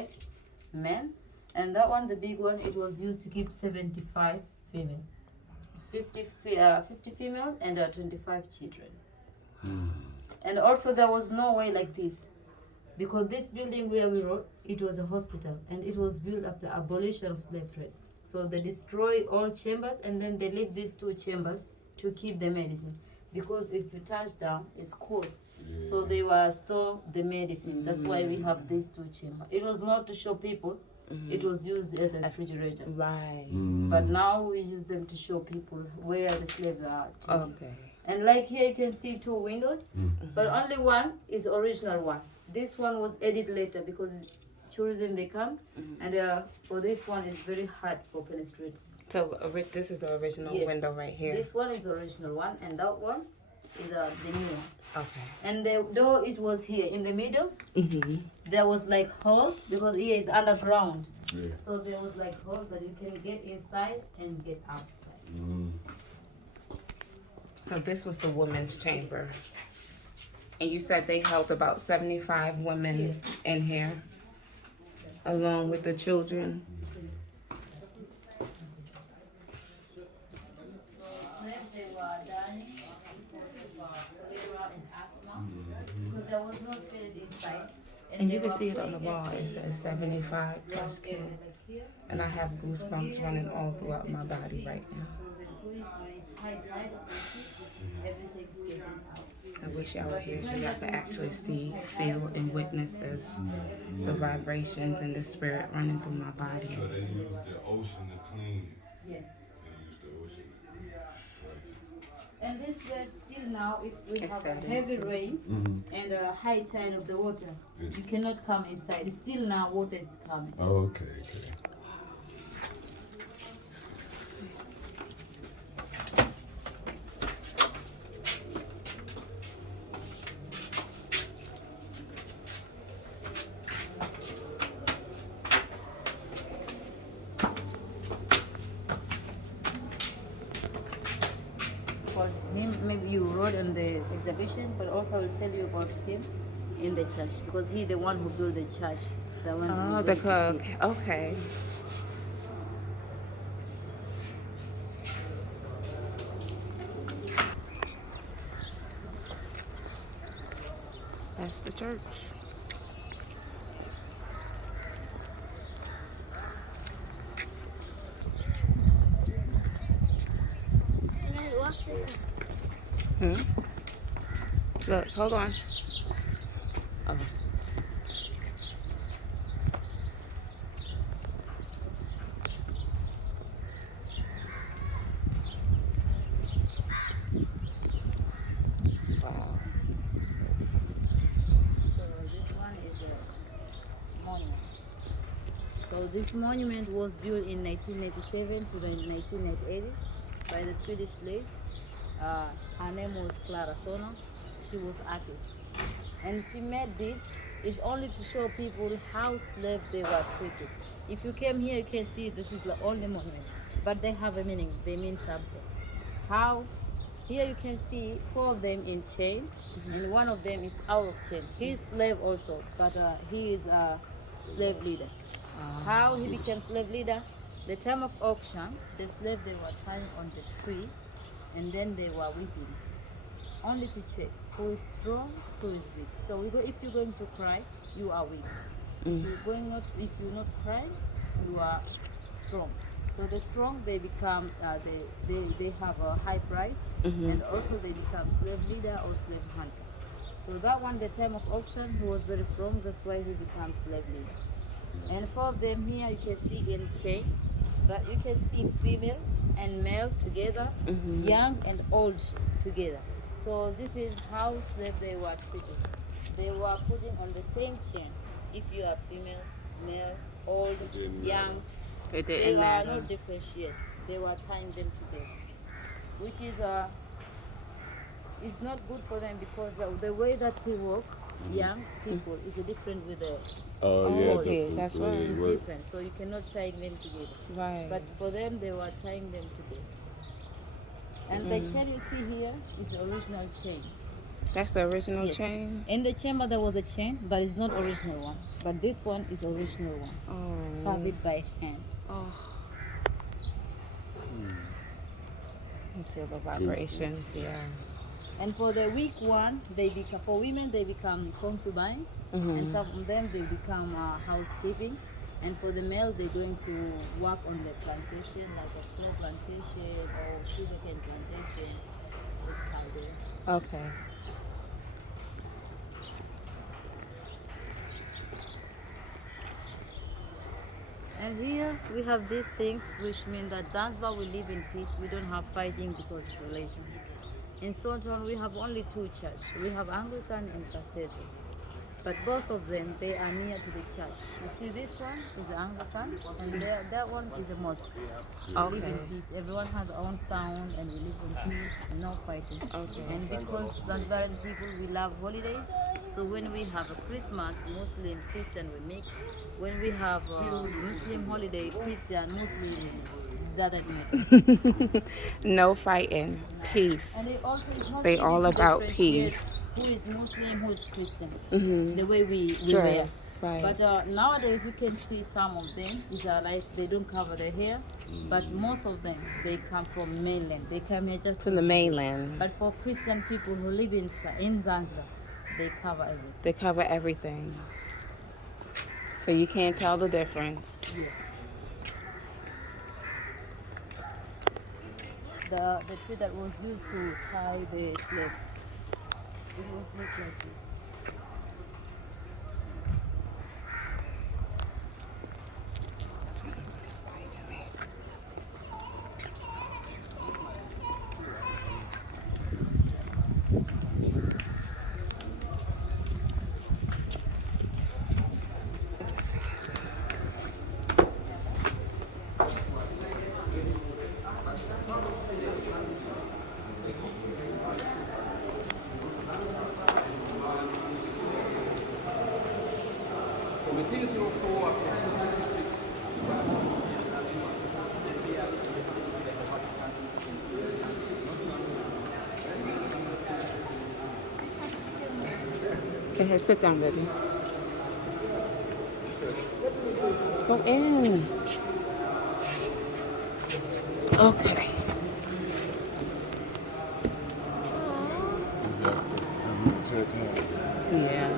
5 men. And that one, the big one, it was used to keep 75 female. 50 female and 25 children. And also there was no way like this. Because this building where we wrote, it was a hospital. And it was built after abolition of slave trade. So they destroy all chambers and then they leave these 2 chambers to keep the medicine. Because if you touch down, it's cold. So they were store the medicine. That's why we have these 2 chambers. It was not to show people. It was used as a refrigerator. Right. But now we use them to show people where the slaves are. Okay. And like here you can see 2 windows, but only one is original one. This one was added later because children they come, and for this one it's very hard for penetrating. So this is the original window right here. This one is the original one, and that one is the new one. Okay. And the door, it was here in the middle. There was like hole because here is underground. So there was like hole that you can get inside and get outside. So this was the women's chamber. And you said they held about 75 women in here, along with the children. They were dying because of cholera and asthma. Because there was no toilet inside. And you can see it on the wall. It says 75 plus kids. And I have goosebumps running all throughout my body right now. Everything's getting out. I wish y'all were here so y'all could actually see, feel, and witness this. The vibrations and the spirit running through my body. So they use the ocean to clean it. Yes. They use the ocean to clean it. And this still now, if we It's have a sad, heavy isn't it? rain and a high tide of the water, you cannot come inside. Still now, water is coming. Oh, okay. About him, maybe you wrote in the exhibition, but also I will tell you about him in the church because he's the one who built the church. The one who Oh, built the the cook. city. Okay. That's the church. Look, hold on. Oh. Wow. So this one is a monument. So this monument was built in 1997 to the 1980 by the Swedish lady. Her name was Clara Sono. She was artist. And she made this is only to show people how slaves they were treated. If you came here, you can see this is the only monument. But they have a meaning. They mean something. How? Here you can see 4 of them in chain, and one of them is out of chain. He's slave also, but he is a slave leader. How he became slave leader? The time of auction, the slave they were tying on the tree, and then they were whipping, only to check who is strong, who is weak. So we go. If you're going to cry, you are weak. If you're not crying, you are strong. So the strong they become they have a high price, and also they become slave leader or slave hunter. So that one, the time of auction, he was very strong. That's why he becomes slave leader. And 4 of them here you can see in chain, but you can see female and male together, young and old together. So this is how slaves they were treated. They were putting on the same chain. If you are female, male, old, young, It they didn't were matter. not differentiate. They were tying them together, which is it's not good for them because the way that he work, young people, is different with the okay, that's right. it's different. So you cannot tie them together. Right. But for them, they were tying them together. And the chain you see here is the original chain. That's the original Yes. chain? In the chamber there was a chain, but it's not original one. But this one is original one. Oh. Carved by hand. Oh. You feel the vibrations, yeah. And for the weak one, for women they become concubine, and some of them they become housekeeping. And for the male, they're going to work on the plantation, like a cloth plantation or sugarcane plantation. That's how they. Okay. And here we have these things, which mean that Zanzibar we live in peace. We don't have fighting because of religions. In Stone Town we have only two churches. We have Anglican and Cathedral. But both of them, they are near to the church. You see, this one is the Anglican, and that one is the mosque. We live in Okay. peace. Everyone has their own sound, and we live in peace, no fighting. Okay. And because Zanzibaran people, we love holidays, so when we have a Christmas, Muslim, Christian, we mix. When we have a Muslim holiday, Christian, Muslim, we mix. Gathered together. No fighting. And Peace. it also is not They easy all to about differentiate peace. who is Muslim, who is Christian. The way we Dress, wear. right. But nowadays you can see some of them is like they don't cover their hair, but most of them they come from mainland. They come here just From the mainland. But for Christian people who live in Zanzibar, they cover everything. They cover everything. So you can't tell the difference. The tree that was used to tie the slaves, it was look like this. Go ahead, sit down, baby. Go in. Okay. Yeah.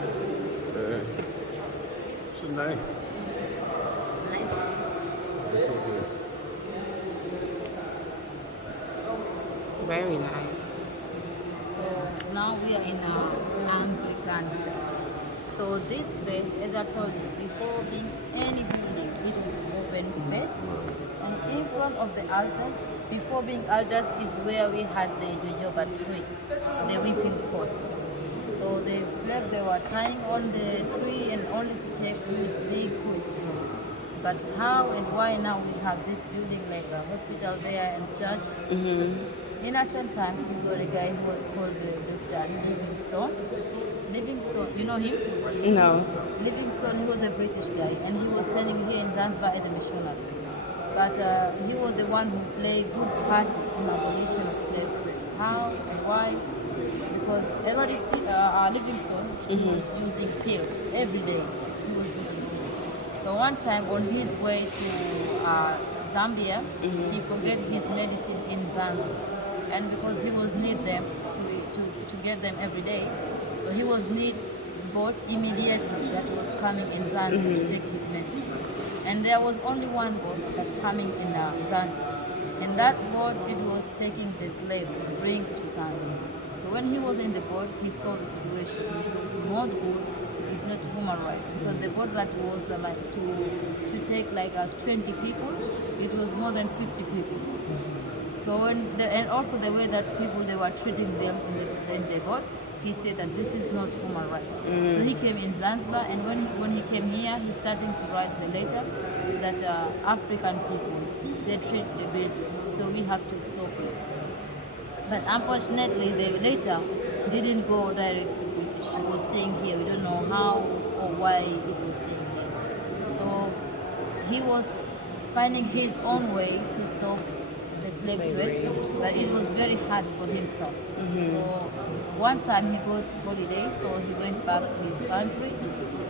She's nice. Nice. That's so good. Very nice. So now we are in an Anglican church. So this place, as I told you, before being any building, it was open space. And in front of the altars, before being altars, is where we had the jojoba tree, the whipping posts. So the slaves, they were tying on the tree and only to check who is big, who is small. But how and why now we have this building like a hospital there and church? In ancient times, we got a guy who was called Dr. Livingston. Livingston, you know him? No. Livingston, he was a British guy, and he was sending here in Zanzibar as a missionary. But he was the one who played good part in abolition of slavery. How and why? Because Livingston, he was using pills every day. He was using pills. So one time on his way to Zambia, he forget his medicine in Zanzibar. And because he was need them to get them every day, so he was need boat immediately that was coming in Zanzibar to take his medicine. And there was only one boat that coming in Zanzibar. And that boat, it was taking the slave to bring to Zanzibar. So when he was in the boat, he saw the situation, which was not good. It's not human right, because the boat that was like to take like 20 people, it was more than 50 people. So and also the way that people they were treating them in the boat, he said that this is not human right. So he came in Zanzibar, and when he came here, he started to write the letter that African people they treat the baby, so we have to stop it. But unfortunately, the letter didn't go direct to British. It was staying here. We don't know how or why it was staying here. So he was finding his own way to stop the slave trade, but it was very hard for himself. So one time he got holidays, so he went back to his country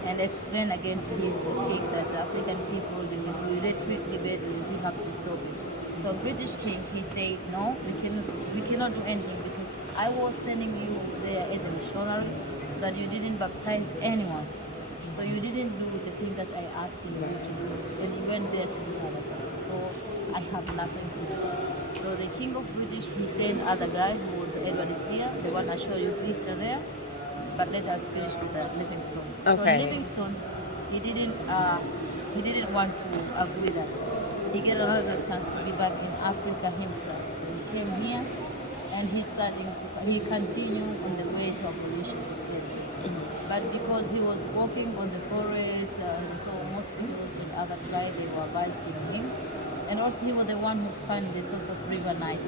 and explained again to his king that the African people, they will be treated badly, we have to stop it. So British king, he said, no, we cannot do anything because I was sending you there as a missionary, but you didn't baptize anyone. So you didn't do the thing that I asked you to do, and you went there to do other things. So I have nothing to do. So the king of British, he sent other guy who was Edward Steer, the one I show you picture there. But let us finish with the Livingston. So Okay. Livingston, he didn't want to agree that. He get another chance to be back in Africa himself. So he came here and he continued on the way to abolition slavery. But because he was walking on the forest, and so mosquitoes and other flies, they were biting him. And also he was the one who's finding the source of River Nile.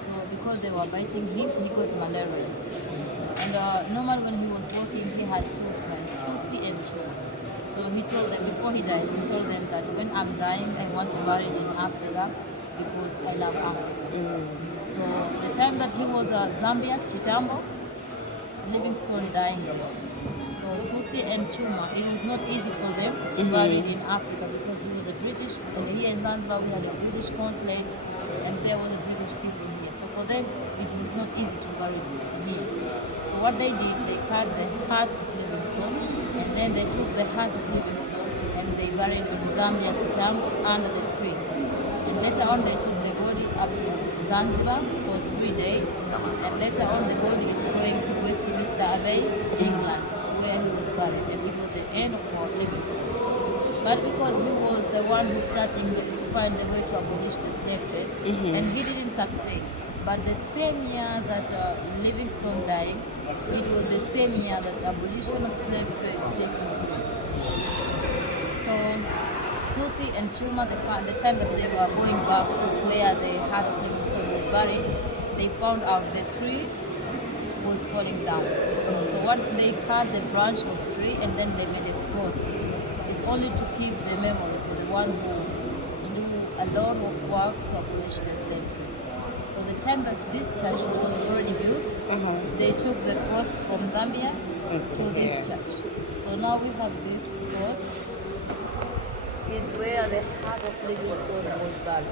So because they were biting him, he got malaria. And normally when he was walking, he had two friends, Susie and Joe. So he told them, before he died, he told them that when I'm dying, I want to bury in Africa because I love Africa. So the time that he was Zambia, Chitambo, Livingston dying there. So Susie and Chuma, it was not easy for them to bury in Africa because he was a British, and here in Zanzibar we had a British consulate, and there was a British people here. So for them, it was not easy to bury here. So what they did, they cut the heart of Livingstone, and then they took the heart of Livingstone and they buried in Zambia Chitambo under the tree. And later on they took the body up to Zanzibar for 3 days, and later on the body is going to Westminster Abbey, England, where he was buried, and it was the end of Livingston. But because he was the one who started to find the way to abolish the slave trade, and he didn't succeed. But the same year that Livingstone died, it was the same year that abolition of slave trade took place. So Susie and Chuma, the time that they were going back to where the heart of Livingstone was buried, they found out the tree was falling down. So what they cut the branch of tree and then they made a cross. It's only to keep the memory for the one who do a lot of work to abolish the slave trade. So the time that this church was already built, they took the cross from Zambia to this church. So now we have this cross. Is where the heart of Livingstone was buried.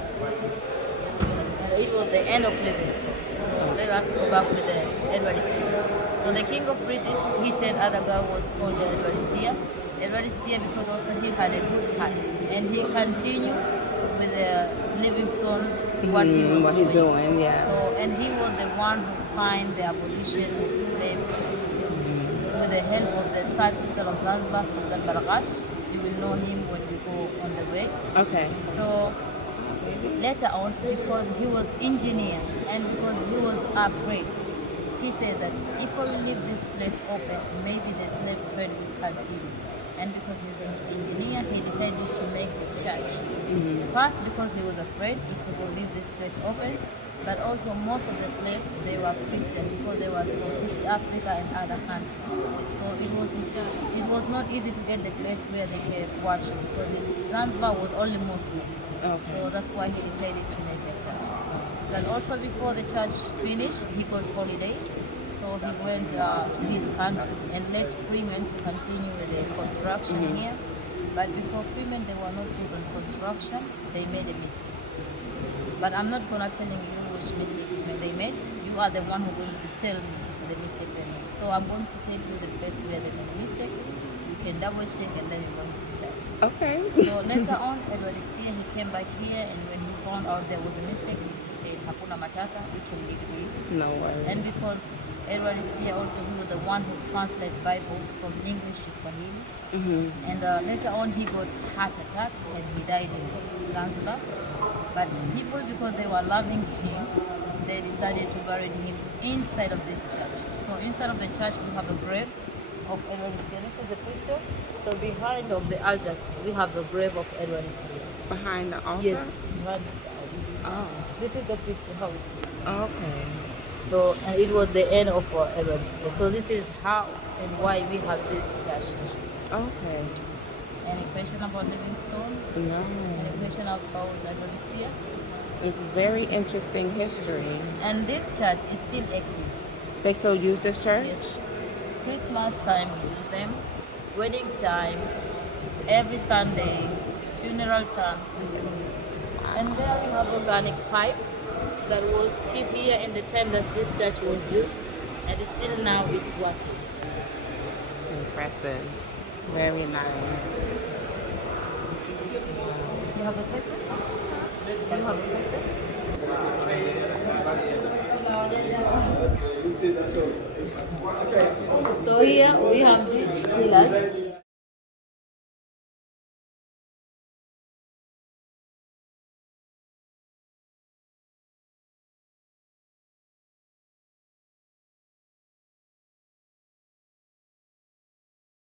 And it was the end of Livingstone. So let us go back with the Edward Steer. So the king of British, he sent other guy was called Edward Steer. Edward Steer because also he had a good heart. And he continued with the Livingstone what he was doing. Yeah. So, and he was the one who signed the abolition of slavery with the help of the third Sultan of Zanzibar, Sultan Barghash. You will know him when we go on the way. Okay. So later on, because he was engineer and because he was afraid, he said that if we leave this place open, maybe the slave trade will continue. And because he's an engineer, he decided to make the church. First, because he was afraid if we will leave this place open, but also most of the slaves, they were Christians, because they were from East Africa and other countries. So it was not easy to get the place where they can worship, because Zanzibar was only Muslim. Okay. So that's why he decided to make a church. But also before the church finished, he got holidays. So he went to his country and let freemen to continue with the construction here. But before freemen, they were not good on construction. They made a mistake. But I'm not gonna telling you which mistake they made. You are the one who's going to tell me the mistake they made. So I'm going to tell you the place where they made a mistake. You can double check and then you're going to tell. Okay. So later on, Edward Steer, he came back here, and when he found out there was a mistake, he said, Hakuna Matata, we can leave this. No worries. And because Edward Steer also, he was the one who translated Bible from English to Swahili. And later on, he got heart attack and he died in Zanzibar. But people, because they were loving him, they decided to bury him inside of this church. So inside of the church, we have a grave of Edward Steer. This is the picture. So behind of the altars, we have the grave of Edward Steer. Behind the altar? Yes, behind this. Oh. This is the picture, how it's. Okay. So, and it was the end of Edward Steer. So this is how and why we have this church. Okay. Any question about Livingstone? No. Any question about Edward Steer? A very interesting history. And this church is still active. They still use this church? Yes. Christmas time we use them, wedding time, every Sunday, funeral time we still use them. And there we have organic pipe that was kept here in the time that this church was built, and still now it's working. Impressive. Very nice. You have a question? You have a question? So here we have these pillars.